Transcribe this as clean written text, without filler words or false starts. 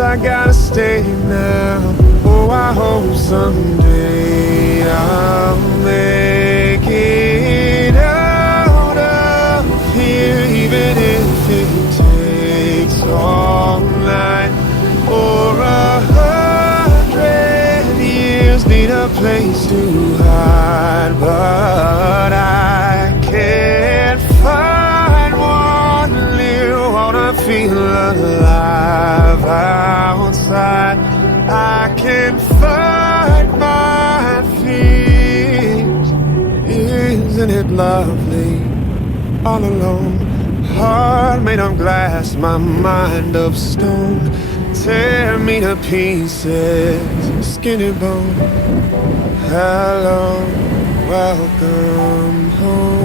I gotta stay now. Oh, I hope someday I'll make it out of here, even if it takes all night or 100 years. Need a place to hide, but I can't find one new. Wanna feel alive outside. I can fight my fears. Isn't it lovely? All alone, heart made of glass, my mind of stone. Tear me to pieces, skin and bone. Hello, welcome home.